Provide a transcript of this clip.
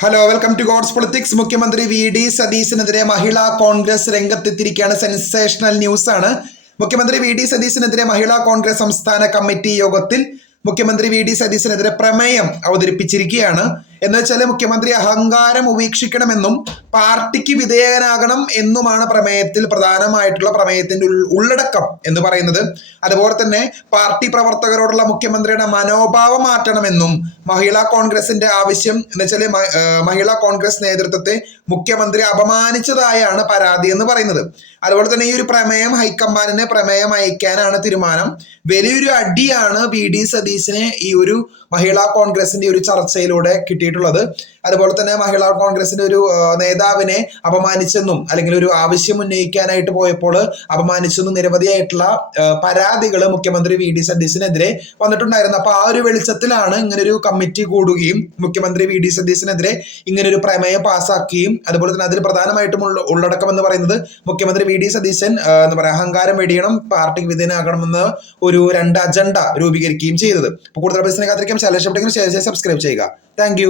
Hello, welcome to God's politics. മുഖ്യമന്ത്രി വി.ഡി. സതീശനെതിരെ മഹിളാ കോൺഗ്രസ് രംഗത്തെത്തിയിരിക്കുകയാണ്. സെൻസേഷണൽ ന്യൂസ് ആണ്. മുഖ്യമന്ത്രി വി.ഡി. സതീശനെതിരെ മഹിളാ കോൺഗ്രസ് സംസ്ഥാന കമ്മിറ്റി യോഗത്തിൽ മുഖ്യമന്ത്രി വി.ഡി. സതീശനെതിരെ പ്രമേയം അവതരിപ്പിച്ചിരിക്കുകയാണ്. എന്ന് വെച്ചാൽ മുഖ്യമന്ത്രി അഹങ്കാരം ഉപേക്ഷിക്കണമെന്നും പാർട്ടിക്ക് വിധേയനാകണം എന്നുമാണ് പ്രമേയത്തിൽ പ്രധാനമായിട്ടുള്ള പ്രമേയത്തിന്റെ ഉള്ളടക്കം എന്ന് പറയുന്നത്. അതുപോലെ തന്നെ പാർട്ടി പ്രവർത്തകരോടുള്ള മുഖ്യമന്ത്രിയുടെ മനോഭാവം മാറ്റണമെന്നും മഹിളാ കോൺഗ്രസിന്റെ ആവശ്യം എന്ന് വെച്ചാൽ മഹിളാ കോൺഗ്രസ് നേതൃത്വത്തെ മുഖ്യമന്ത്രി അപമാനിച്ചതായാണ് പരാതി എന്ന് പറയുന്നത്. അതുപോലെ തന്നെ ഈ ഒരു പ്രമേയം ഹൈക്കമാൻഡിന് പ്രമേയം അയക്കാനാണ് തീരുമാനം. വലിയൊരു അടിയാണ് വി.ഡി. സതീശന് ഈ ഒരു മഹിളാ കോൺഗ്രസിന്റെ ഒരു ചർച്ചയിലൂടെ കിട്ടിയിട്ടുള്ളത്. അതുപോലെ തന്നെ മഹിളാ കോൺഗ്രസിന്റെ ഒരു നേതാവിനെ അപമാനിച്ചെന്നും അല്ലെങ്കിൽ ഒരു ആവശ്യം ഉന്നയിക്കാനായിട്ട് പോയപ്പോൾ അപമാനിച്ചെന്നും നിരവധിയായിട്ടുള്ള പരാതികൾ മുഖ്യമന്ത്രി വി.ഡി. സതീശനെതിരെ വന്നിട്ടുണ്ടായിരുന്നു. അപ്പൊ ആ ഒരു വെളിച്ചത്തിലാണ് ഇങ്ങനെ ഒരു കമ്മിറ്റി കൂടുകയും മുഖ്യമന്ത്രി വി.ഡി. സതീശനെതിരെ ഇങ്ങനെ ഒരു പ്രമേയം പാസ്സാക്കുകയും അതുപോലെ തന്നെ അതിൽ പ്രധാനമായിട്ടും ഉള്ളടക്കം എന്ന് പറയുന്നത് മുഖ്യമന്ത്രി വി.ഡി. സതീശൻ എന്താ പറയുക അഹങ്കാരം വെടിയണം, പാർട്ടിക്ക് വിധേയനാകണമെന്ന് ഒരു 2 അജണ്ട രൂപീകരിക്കുകയും ചെയ്തത്. അപ്പോൾ കൂടുതൽ കാത്തിരിക്കാം. ചാനൽ ഇഷ്ടപ്പെട്ടെങ്കിൽ ഷെയർ ചെയ്ത് സബ്സ്ക്രൈബ് ചെയ്യുക. താങ്ക്